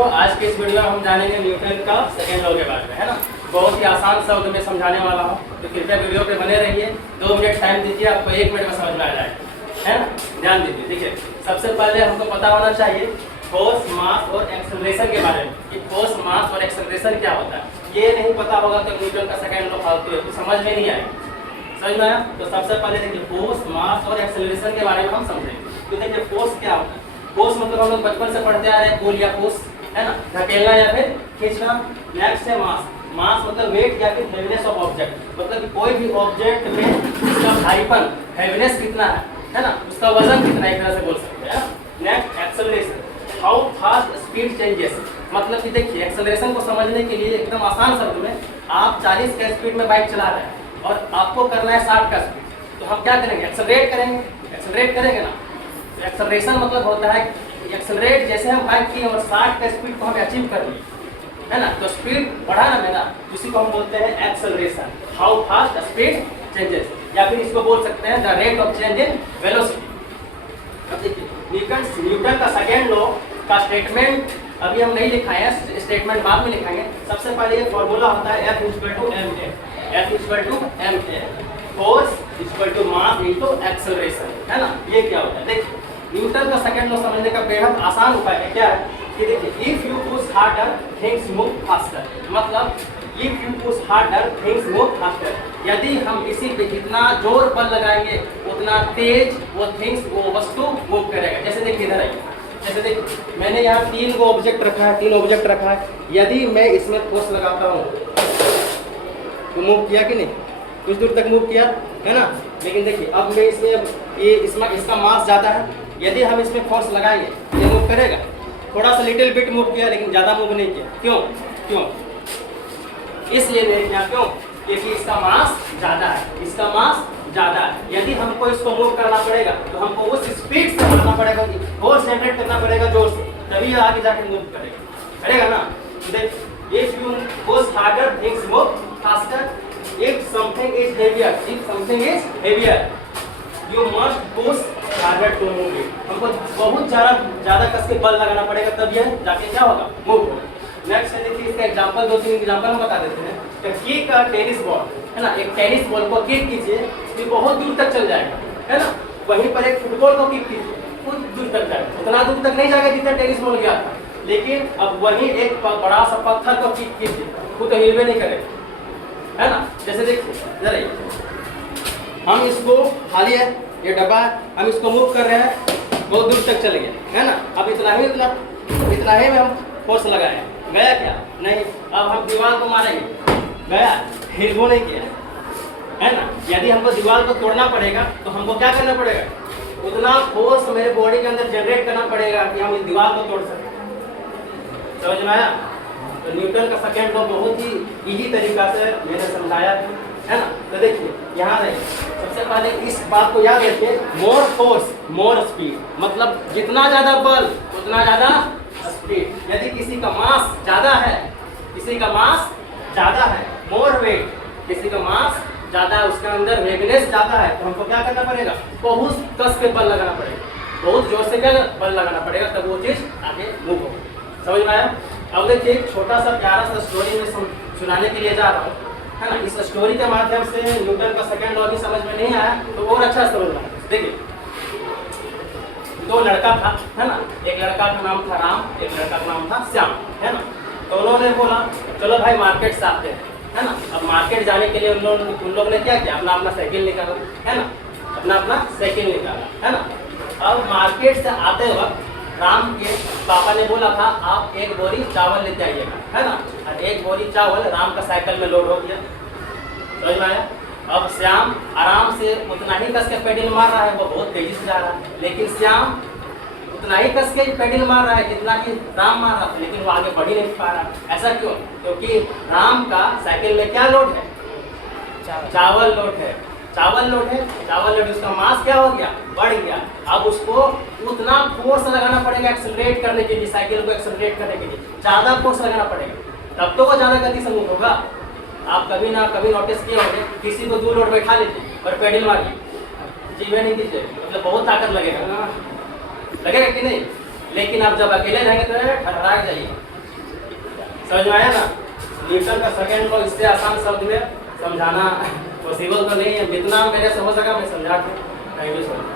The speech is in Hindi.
तो आज के इस वीडियो में हम जानेंगे न्यूटन का सेकेंड लॉ के बारे में, है ना। बहुत ही आसान शब्द में समझाने वाला हूँ, तो कृपया वीडियो पे बने रहिए। 2 मिनट टाइम दीजिए, आपको 1 मिनट में समझ में आ जाएगा, है ना। ध्यान दीजिए। देखिए, सबसे पहले हमको पता होना चाहिए फोर्स, मास और एक्सेलरेशन के बारे में कि फोर्स, मास और एक्सेलरेशन क्या होता है। ये नहीं पता होगा तो न्यूटन का सेकेंड लॉ फालतू है, तो समझ में नहीं आएगा। समझ में आया? तो सबसे पहले देखिए फोर्स, मास और एक्सेलरेशन के बारे में हम समझेंगे। तो देखिए फोर्स क्या होता है। फोर्स मतलब हम लोग बचपन से पढ़ते आ रहे हैं, पुल या पुश, है ना, धकेलना या फिर खींचना। नेक्स्ट है मास। मास मतलब वेट या फिर हेवीनेस ऑफ ऑब्जेक्ट, मतलब कोई भी ऑब्जेक्ट में उसका भारीपन, हेवीनेस कितना है ना, उसका वजन कितना, एक तरह से बोल सकते हैं। Next acceleration, how fast speed changes. मतलब कि देखिए एक्सेलरेशन को समझने के लिए एकदम आसान शब्द में, आप 40 का स्पीड में बाइक चला रहे हैं और आपको करना है 60 का स्पीड, तो हम क्या करेंगे? एक्सेलरेट करेंगे। एक्सेलरेट करेंगे ना, तो एक्सेलरेशन मतलब होता है एक्सेलरेट, जैसे हम बाइक की और 60 का स्पीड को हमें अचीव कर लिए, है ना, तो स्पीड बढ़ा ना मेरा, उसी को हम बोलते हैं acceleration. How fast speed changes, या फिर इसको बोल सकते हैं the rate of change in velocity. अब देखिए न्यूटन का सेकेंड लॉ का स्टेटमेंट अभी हम नहीं लिखा है, स्टेटमेंट बाद में लिखाएंगे। सबसे पहले ये फॉर्मूला होता है F = ma, F = ma, force = mass into acceleration, है ना। ये क्या होता है? देखिए न्यूटन का सेकंड लॉ समझने का बेहद आसान उपाय है। क्या है कि देखिए if you push harder things move faster, मतलब if you push harder things move faster, यदि हम किसी पे जितना जोर बल लगाएंगे उतना तेज वो थिंग्स, वो वस्तु मूव करेगा। जैसे देखिए इधर आइए, जैसे देखिए मैंने यहाँ 3 ऑब्जेक्ट रखा है, 3 ऑब्जेक्ट रखा है। यदि मैं इसमें फोर्स लगाता हूँ तो मूव किया कि नहीं? कुछ दूर तक मूव किया, है ना। लेकिन देखिए अब मैं इसमें इसका मास ज़्यादा है, यदि हम इसमें फोर्स लगाएंगे ये मूव करेगा। थोड़ा सा लिटिल बिट मूव किया, लेकिन ज़्यादा मूव नहीं किया। क्यों? इसलिए नहीं किया। क्यों? क्योंकि इसका मास ज़्यादा है, इसका मास ज़्यादा है। यदि हमको इसको मूव करना पड़ेगा तो हमको उस स्पीड से बढ़ना पड़ेगा, फोर्स जनरेट करना पड़ेगा जोर से, तभी आगे जाके मूव करेगा ना। If you push harder things move faster, if something is heavier you must push harder to move it। हमको बहुत ज़्यादा कस के बल लगाना पड़ेगा, तब यह जाके क्या होगा? मूव होगा। नेक्स्ट है देखिए इसका एग्जांपल, 2-3 एग्जांपल हम बता देते हैं। तो किक का टेनिस बॉल, है ना, एक टेनिस बॉल को किक कीजिए तो बहुत दूर तक चल जाएगा, है ना। वहीं पर एक फुटबॉल को किक कीजिए, कुछ दूर तक जाएगा, उतना दूर तक नहीं जाएगा जितना टेनिस बॉल गया था। लेकिन अब वहीं एक बड़ा सा पत्थर को किक कीजिए, वो तो हिलवे नहीं करेगा, है ना। जैसे देखिए इधर आइए, हम इसको खाली है, ये डब्बा है, हम इसको मूव कर रहे हैं, बहुत दूर तक चले गए, है ना। अब इतना ही में हम फोर्स लगाए, गया क्या? नहीं। अब हम दीवार को मारेंगे, गया? हिल वो नहीं किया, है ना। यदि हमको दीवार को तोड़ना पड़ेगा तो हमको क्या करना पड़ेगा? उतना फोर्स मेरे बॉडी के अंदर जनरेट करना पड़ेगा कि हम इस दीवार को तोड़ सकें। समझ में आया? तो न्यूटन का सेकेंड लॉ बहुत ही इजी तरीका से मैंने समझाया, है ना। तो देखिए यहाँ देखिए, सबसे पहले इस बात को याद रखिए, मोर फोर्स मोर स्पीड, मतलब जितना ज़्यादा बल उतना ज़्यादा स्पीड। यदि किसी का मास ज़्यादा है, मोर वेट, किसी का मास ज़्यादा है, उसके अंदर हेवीनेस ज़्यादा है, तो हमको क्या करना पड़ेगा? बहुत कस के बल लगाना पड़ेगा, बहुत जोर से क्या बल लगाना पड़ेगा, तब वो चीज़ आगे मूव होगी। समझ में आया? अब देखिए एक छोटा सा प्यारा सा स्टोरी में सुनाने के लिए जा रहा हूँ, है ना। इस स्टोरी के माध्यम से न्यूटन का सेकेंड लॉ भी समझ में नहीं आया तो और अच्छा समझना। देखिए 2 लड़का था, है ना। एक लड़का का नाम था राम, एक लड़का का नाम था श्याम, है ना। तो उन्होंने बोला चलो भाई मार्केट से आते हैं, है ना। अब मार्केट जाने के लिए उन लोग ने क्या किया? अपना साइकिल निकाला, है ना, अपना साइकिल निकाला, है ना। अब मार्केट से आते वक्त राम के पापा ने बोला था आप 1 बोरी चावल लेते आइएगा, है ना। और 1 बोरी चावल राम का साइकिल में लोड हो गया। समझ में आया? अब श्याम आराम से उतना ही कस के पेडल मार रहा है, वो बहुत तेजी से जा रहा है, लेकिन श्याम उतना ही कस के पेडल मार रहा है जितना कि राम मार रहा था, लेकिन वो आगे बढ़ ही नहीं पा रहा। ऐसा क्यों? क्योंकि राम का साइकिल में क्या लोड है? चावल लोड है। उसका मास क्या हो गया? बढ़ गया। अब उसको उतना फोर्स लगाना पड़ेगा एक्सेलरेट करने के लिए, साइकिल को एक्सेलरेट करने के लिए ज़्यादा फोर्स लगाना पड़ेगा, तब तो वो ज़्यादा गति से मूव होगा। आप कभी ना कभी नोटिस किए होंगे, किसी को 2 लोड बैठा लीजिए और पेडल मारिए, जीवे नहीं दीजिए, मतलब बहुत ताकत लगेगा कि नहीं। लेकिन आप जब अकेले रहेंगे तो ठहरा जाइए, समझ में आया ना? न्यूटन का सेकंड लॉ इससे आसान शब्द में समझाना पॉसिबल तो नहीं है, जितना मेरे से हो सका मैं समझा के कहीं भी समझ